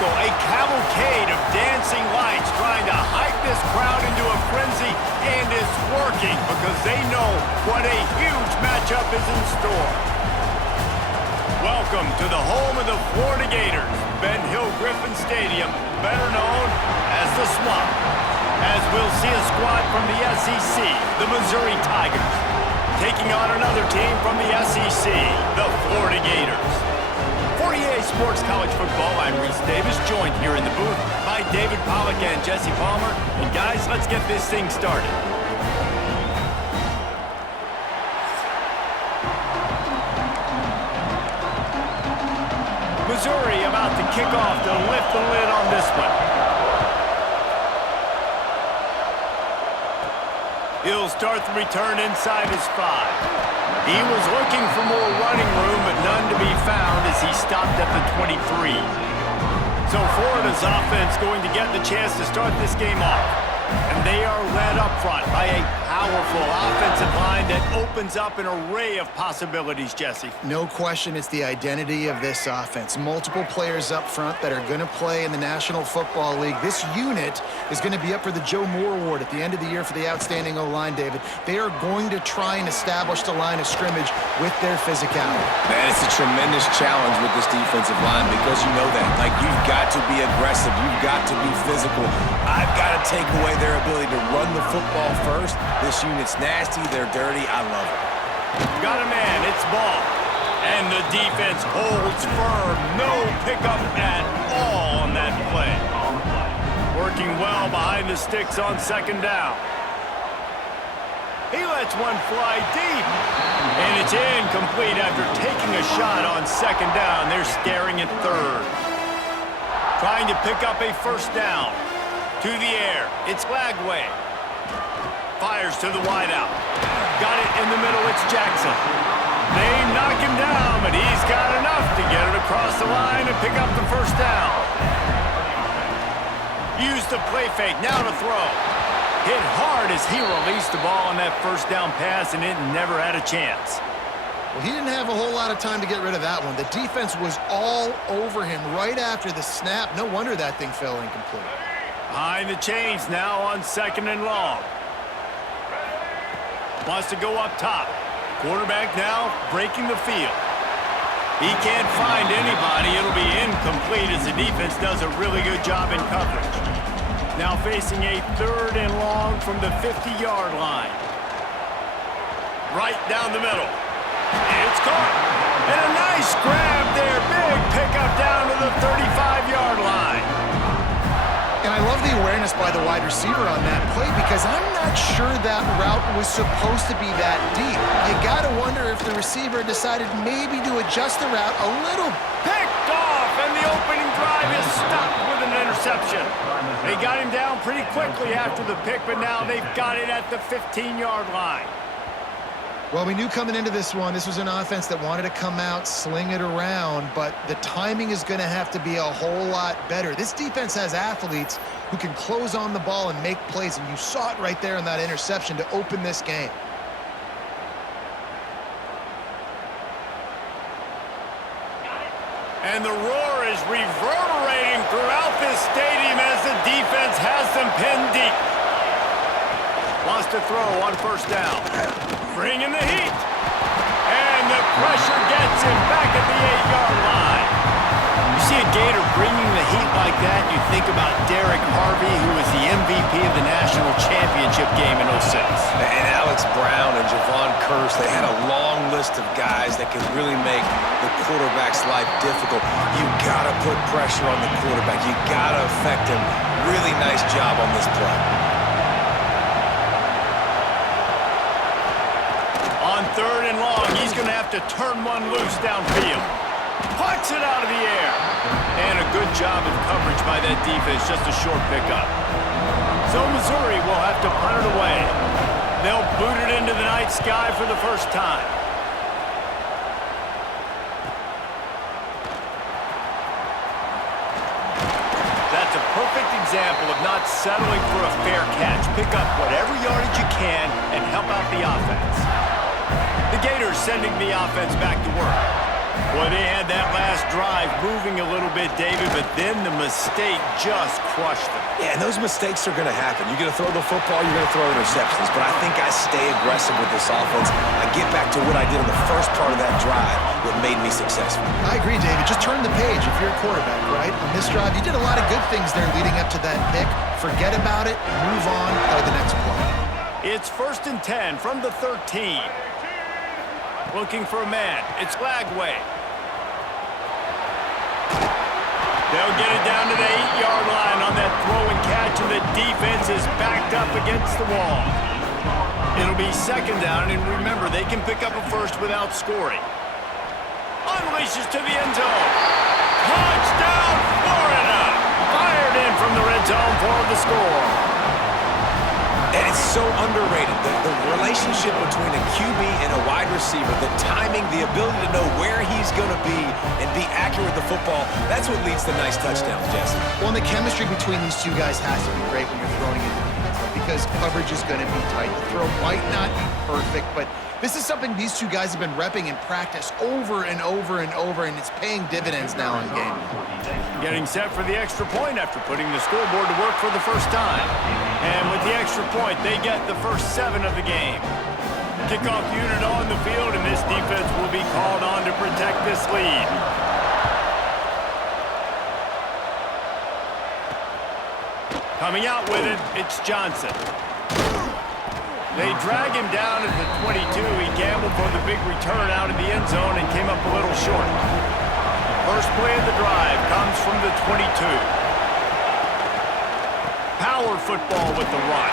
spectacle, a cavalcade of dancing lights trying to hype this crowd into a frenzy, and it's working because they know what a huge matchup is in store. Welcome to the home of the Florida Gators, Ben Hill Griffin Stadium, better known as the Swamp, as we'll see a squad from the SEC, the Missouri Tigers, taking on another team from the SEC, the Florida Gators. For EA Sports College Football, I'm Reese Davis, joined here in the booth by David Pollack and Jesse Palmer. And guys, let's get this thing started. Missouri about to kick off to lift the lid on this one. He'll start the return inside his 5. He was looking for more running room, but none to be found as he stopped at the 23. So Florida's offense going to get the chance to start this game off. And they are led up front by a powerful offensive line that opens up an array of possibilities, Jesse. No question it's the identity of this offense. Multiple players up front that are going to play in the National Football League. This unit is going to be up for the Joe Moore Award at the end of the year for the outstanding O-line, David. They are going to try and establish the line of scrimmage with their physicality. Man, it's a tremendous challenge with this defensive line because you know that. Like, you've got to be aggressive. You've got to be physical. I've got to take away their ability to run the football first. This unit's nasty, they're dirty, I love it. Got a man, it's ball. And the defense holds firm. No pickup at all on that play. Working well behind the sticks on second down. He lets one fly deep. And it's incomplete after taking a shot on second down. They're staring at third. Trying to pick up a first down. To the air, it's Lagway. Fires to the wideout. Got it in the middle, it's Jackson. They knock him down, but he's got enough to get it across the line and pick up the first down. Use the play fake, now to throw. Hit hard as he released the ball on that first down pass, and it never had a chance. Well, he didn't have a whole lot of time to get rid of that one. The defense was all over him right after the snap. No wonder that thing fell incomplete. Behind the chains now on second and long. Wants to go up top. Quarterback now breaking the field. He can't find anybody. It'll be incomplete as the defense does a really good job in coverage. Now facing a third and long from the 50-yard line. Right down the middle. It's caught. And a nice grab there. Big pickup down to the 35-yard line. And I love the awareness by the wide receiver on that play because I'm not sure that route was supposed to be that deep. You got to wonder if the receiver decided maybe to adjust the route a little. Picked off, and the opening drive is stopped with an interception. They got him down pretty quickly after the pick, but now they've got it at the 15-yard line. Well, we knew coming into this one, this was an offense that wanted to come out, sling it around, but the timing is going to have to be a whole lot better. This defense has athletes who can close on the ball and make plays, and you saw it right there in that interception to open this game. And the roar is reverberating throughout this stadium as the defense has them pinned deep. Wants to throw on first down. Bringing the heat. And the pressure gets him back at the 8-yard line. You see a Gator bringing the heat like that, you think about Derek Harvey, who was the MVP of the national championship game in 06. And Alex Brown and Javon Curse, they had a long list of guys that could really make the quarterback's life difficult. You got to put pressure on the quarterback. You got to affect him. Really nice job on this play. Third and long, he's going to have to turn one loose downfield. Puts it out of the air. And a good job of coverage by that defense, just a short pickup. So Missouri will have to punt it away. They'll boot it into the night sky for the first time. That's a perfect example of not settling for a fair catch. Pick up whatever yardage you can and help out the offense. The Gators sending the offense back to work. Boy, they had that last drive moving a little bit, David, but then the mistake just crushed them. Yeah, and those mistakes are going to happen. You're going to throw the football, you're going to throw interceptions, but I think I stay aggressive with this offense. I get back to what I did in the first part of that drive, what made me successful. I agree, David. Just turn the page if you're a quarterback, right? On this drive, you did a lot of good things there leading up to that pick. Forget about it, move on, play the next play. It's 1st and 10 from the 13. Looking for a man. It's Lagway. They'll get it down to the 8-yard line on that throw and catch, and the defense is backed up against the wall. It'll be 2nd down, and remember, they can pick up a first without scoring. Unleashes to the end zone. Touchdown, Florida! Fired in from the red zone for the score. And it's so underrated, the relationship between a QB and a wide receiver, the timing, the ability to know where he's going to be and be accurate with the football, that's what leads to nice touchdowns, Jesse. Well, and the chemistry between these two guys has to be great when you're throwing into the defense, because coverage is going to be tight. The throw might not be perfect, but this is something these two guys have been repping in practice over and over and over, and it's paying dividends now in game. Getting set for the extra point after putting the scoreboard to work for the first time. And with the extra point, they get the first 7 of the game. Kickoff unit on the field, and this defense will be called on to protect this lead. Coming out with it, it's Johnson. They drag him down at the 22. He gambled for the big return out of the end zone and came up a little short. First play of the drive comes from the 22. Power football with the run.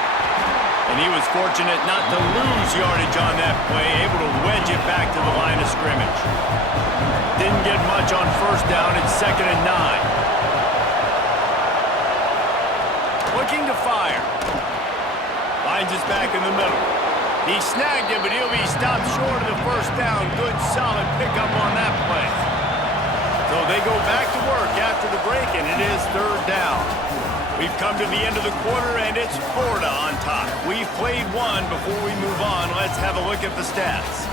And he was fortunate not to lose yardage on that play, able to wedge it back to the line of scrimmage. Didn't get much on 1st down. It's 2nd and 9. Looking to fire. Finds us back in the middle. He snagged him, but he'll be stopped short of the 1st down. Good, solid pickup on that play. So they go back to work after the break, and it is 3rd down. We've come to the end of the quarter, and it's Florida on top. We've played one. Before we move on, let's have a look at the stats.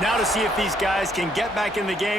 Now to see if these guys can get back in the game.